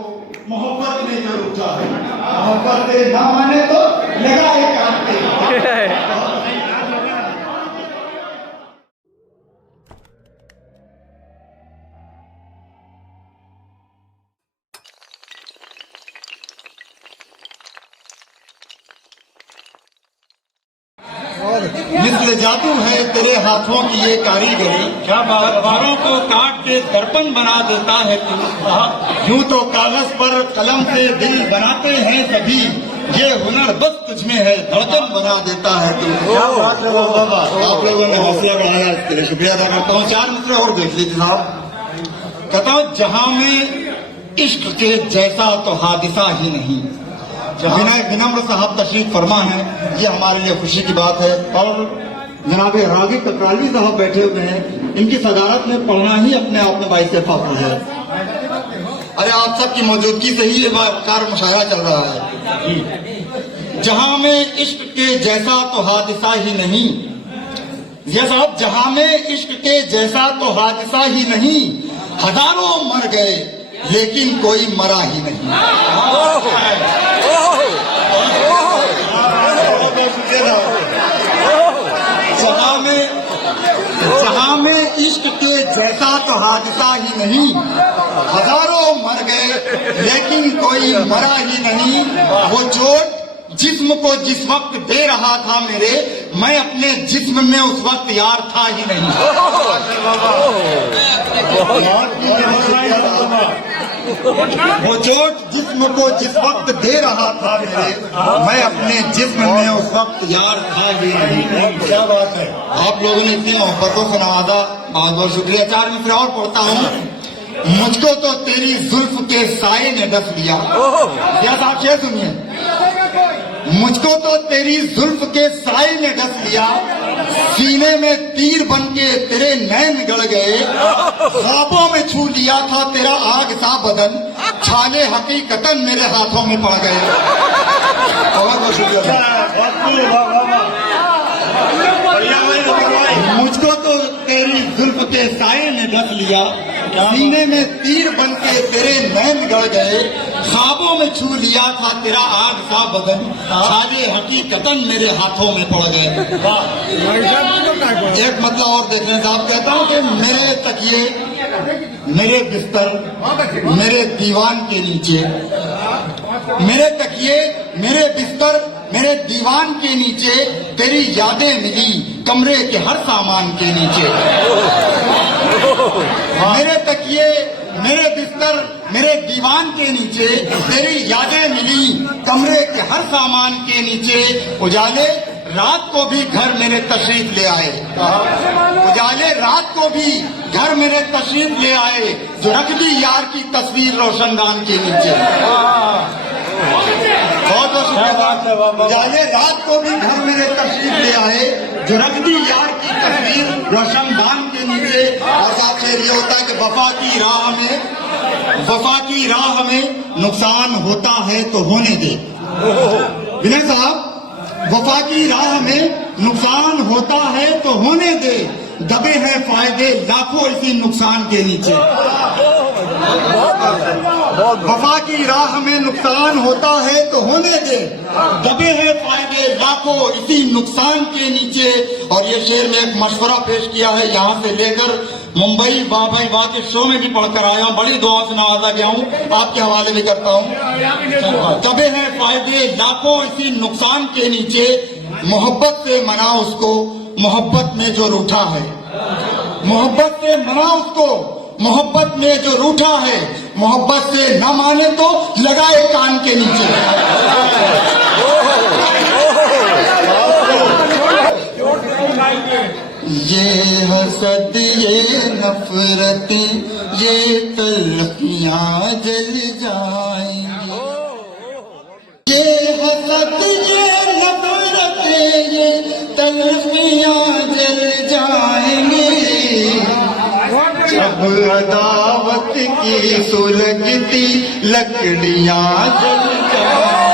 उसको मोहब्बत ने जो रूठा है, मोहब्बत से ना माने तो लगा है काटते। मिस्ल जादू है तेरे हाथों की ये कारीगरी, क्या पत्थरों को काट के दर्पण बना देता है तू। यूं तो कागज पर कलम से दिल बनाते हैं सभी, ये हुनर बस तुझमें है धड़कन बना देता है तू। आप लोगों ने हौसला बढ़ाया, इसके लिए शुक्रिया अदा करता हूँ। 4 मित्र और देख लीजिए साहब। कहता हूँ जहां में इश्क के जैसा तो हादिसा ही नहीं। विनम्र साहब तशरीफ फरमा है, ये हमारे लिए खुशी की बात है। और जनाब रागिब ककराली साहब बैठे हुए हैं, इनकी सदारत में पढ़ना ही अपने आप में बाइस फाखुर है। अरे आप सबकी मौजूदगी से ही ये कार्य मुशायरा चल रहा है। जहां में इश्क के जैसा तो हादिसा ही नहीं, ये साहब जहां में इश्क के जैसा तो हादिसा ही नहीं, हजारों मर गए लेकिन कोई मरा ही नहीं। जहां में इश्क के जैसा तो हादसा ही नहीं, हजारों मर गए लेकिन कोई मरा ही नहीं। वो चोट जिस्म को जिस वक्त दे रहा था मेरे, मैं अपने जिस्म में उस वक्त यार था ही नहीं। वो चोट जिस्म को जिस वक्त दे रहा था मेरे, मैं अपने जिस्म में उस वक्त यार था ही नहीं। क्या बात है, आप लोगों ने इतनी मोहब्बतों से नवाजा, बहुत बहुत शुक्रिया। 4 मित्र और पढ़ता हूँ। मुझको तो तेरी जुल्फ के साए ने डस लिया। क्या साहब शेर सुनिए। मुझको तो तेरी जुल्फ के साए ने डस लिया, सीने में तीर बन के तेरे नैन गड़ गए, ख्वाबों में छू लिया था तेरा आग सा बदन, छाले हकीकतन मेरे हाथों में पड़ गए। बहुत बहुत शुक्रिया। मुझको तो तेरी जुल्फ के साए ने डस लिया, सीने में तीर बन के तेरे नैन गड़ गए, ख्वाबों में छू लिया था तेरा आग सा बदन, छाले हकीकतन मेरे हाथों में पड़ गए। एक मतलब और देख लें साहब, कहता हूँ कि मेरे तकिए, मेरे बिस्तर, मेरे दीवान के नीचे, मेरे तकिए, मेरे बिस्तर, मेरे दीवान के नीचे तेरी यादें मिली कमरे के हर सामान के नीचे। मेरे तकिए, मेरे बिस्तर, मेरे दीवान के नीचे तेरी यादें मिली कमरे के हर सामान के नीचे। उजाले रात को भी घर मेरे तशरीफ ले आए, उजाले रात को भी घर मेरे तशरीफ ले आए, जो रख दी यार की तस्वीर रोशनदान के नीचे। बहुत बहुत शुक्रिया। उजाले रात को भी घर मेरे तशरीफ ले आए, जो रख दी यार की तस्वीर रोशनदान के नीचे। और साहब शेर ये होता है कि वफा की राह में, वफा की राह में नुकसान होता है तो होने दे। विनय साहब, वफा की राह में नुकसान होता है तो होने दे, दबे हैं फायदे लाखों इसी नुकसान के नीचे। वफा की राह में नुकसान होता है तो होने दे, दबे हैं फायदे लाखों इसी नुकसान के नीचे। और ये शेर में एक मशवरा पेश किया है, यहाँ से लेकर मुंबई वाह भाई वाह के शो में भी पढ़कर आया हूँ, बड़ी दुआ से नवाजा गया हूँ, आपके हवाले भी करता हूँ। दबे हैं फायदे लाखों इसी नुकसान के नीचे, मोहब्बत से मना उसको मोहब्बत में जो रूठा है, मोहब्बत से मना उसको मोहब्बत में जो रूठा है, मोहब्बत से न माने तो लगाए कान के नीचे। ये हसद, ये नफरतें, ये तलखियां जल जाएंगी। ये हसद, ये नफरतें, ये तलखियां जल जाएंगी। जब अदावत की सुलगती लकड़ियां जल जाएंगी,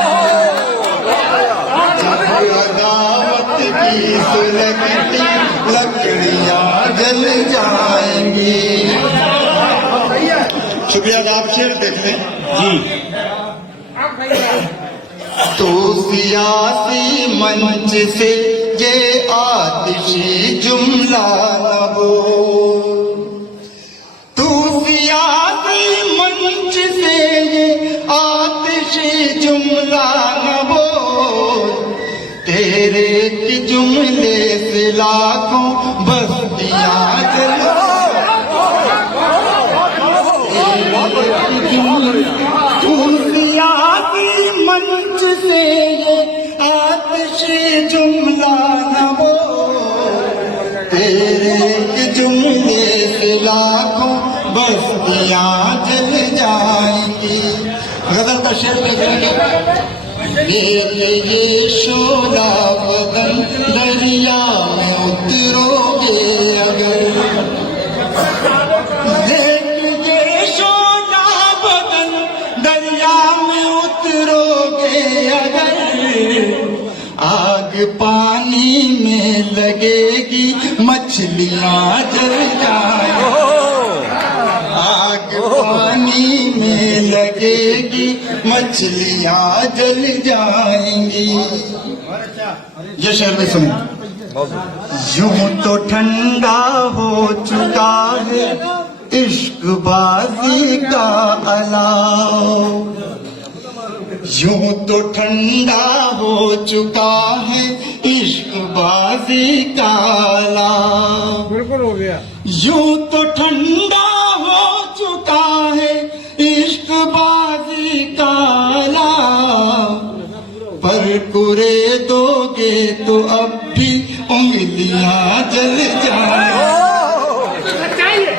जब अदावत की सुलगती लकड़ियां जल जाएंगी। शुक्रिया, आप शेर देख लें जी। तो सियासी मंच से ये आतिशी जुमला न बोल, तू सियासी मंच से ये आतिशी जुमला न बोल, तेरे के जुमले से लाखों बस्तियां जल, मंच से ये आतिशी जुमला न बोल, तेरे के जुमले से लाखों बस्तियां जल जाएंगी। गजल का शेर देखेंगे। ये शोला बदन दरिया में उतरोगे अगर, ये शोला बदन दरिया में उतरोगे अगर, आग पानी में लगेगी मछलियां जल जाएंगी, आग पानी में लगेगी मछलियां जल जाएंगी। ये शेर में सुनो। यूं तो ठंडा हो चुका है इश्कबाजी का अलाव, यूं तो ठंडा हो चुका है इश्कबाजी का अलाव, बिल्कुल हो गया। यूं तो ठंडा हो चुका है इश्कबाजी का अलाव, पर कुरे दोगे तो अब भी उंगलियां जल जाएंगी,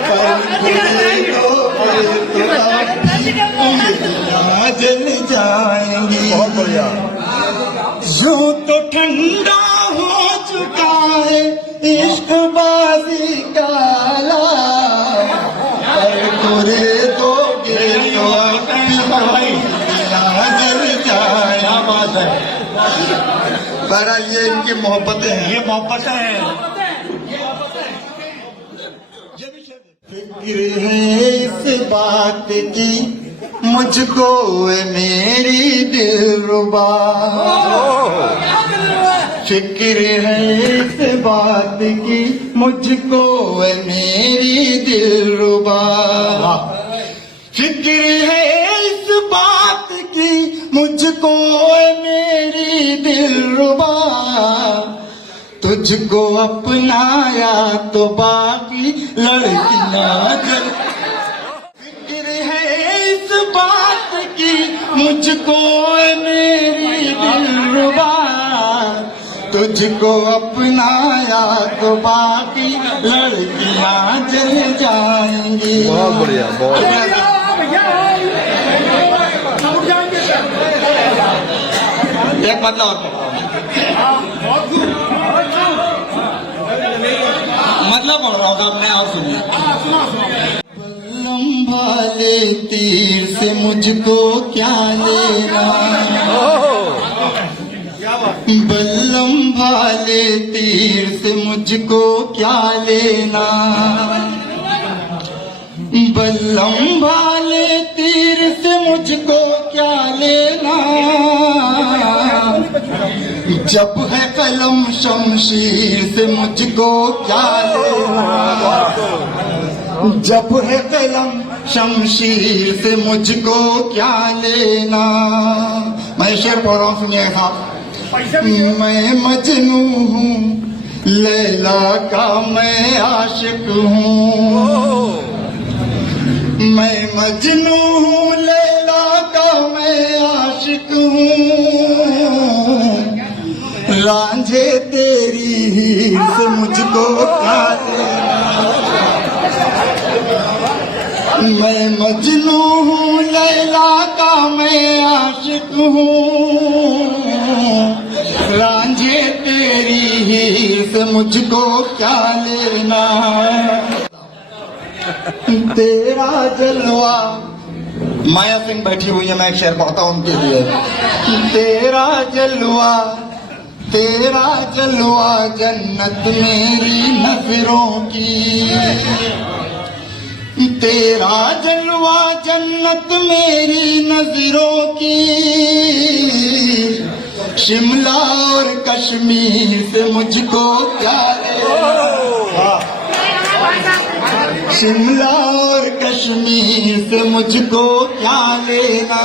पर कुरे दोगे तो अब भी उंगलियां जल जाएंगी। बहुत बढ़िया। यूं तो ठंडा हो चुका है इश्कबाजी का अलाव, पर कुरे दोगे तो अब भी उंगलियां जल जाएंगी। बहरहाल ये इनकी मोहब्बतें हैं, ये मोहब्बत है। फिक्र है इस बात की मुझको मेरी दिलरुबा, फिक्र है इस बात की मुझको मेरी दिलरुबा, फिक्र है इस बात की मुझको मेरी दिलरुबा, तुझको अपनाया तो बाकी लड़कियां जल, फिक्र है इस बात की मुझको मेरी दिलरुबा, तुझको अपनाया तो बाकी लड़कियां जल जाएंगी। बहुत बढ़िया, बहुत बढ़िया। एक मतलब बोल रहा होगा, मैं और सुनिए। लंबाले तीर से मुझको क्या लेना, बल्लम भाले तीर से मुझको क्या लेना, बल्लम भाले तीर से मुझको क्या लेना, जब है कलम शमशीर से मुझको क्या लेना, जब है कलम शमशीर से मुझको क्या लेना। मैं शेर पढ़ रहा हूँ, सुनिए साहब। मैं मजनू हूँ लैला का मैं आशिक हूँ, मैं मजनू हूँ लैला का मैं आशिक हूँ, रांझे तेरी ही से मुझको क्या लेना, मैं मजनू हूँ लैला का मैं आशिक हूँ, रांझे तेरी ही से मुझको क्या लेना। तेरा जलवा, माया सिंह बैठी हुई है, मैं एक शेर पढ़ता हूं उनके लिए। तेरा जलवा जन्नत मेरी नजरों की, तेरा जलवा जन्नत मेरी नजरों की, शिमला और कश्मीर से मुझको क्या लेना, शिमला और कश्मीर से मुझको क्या लेना।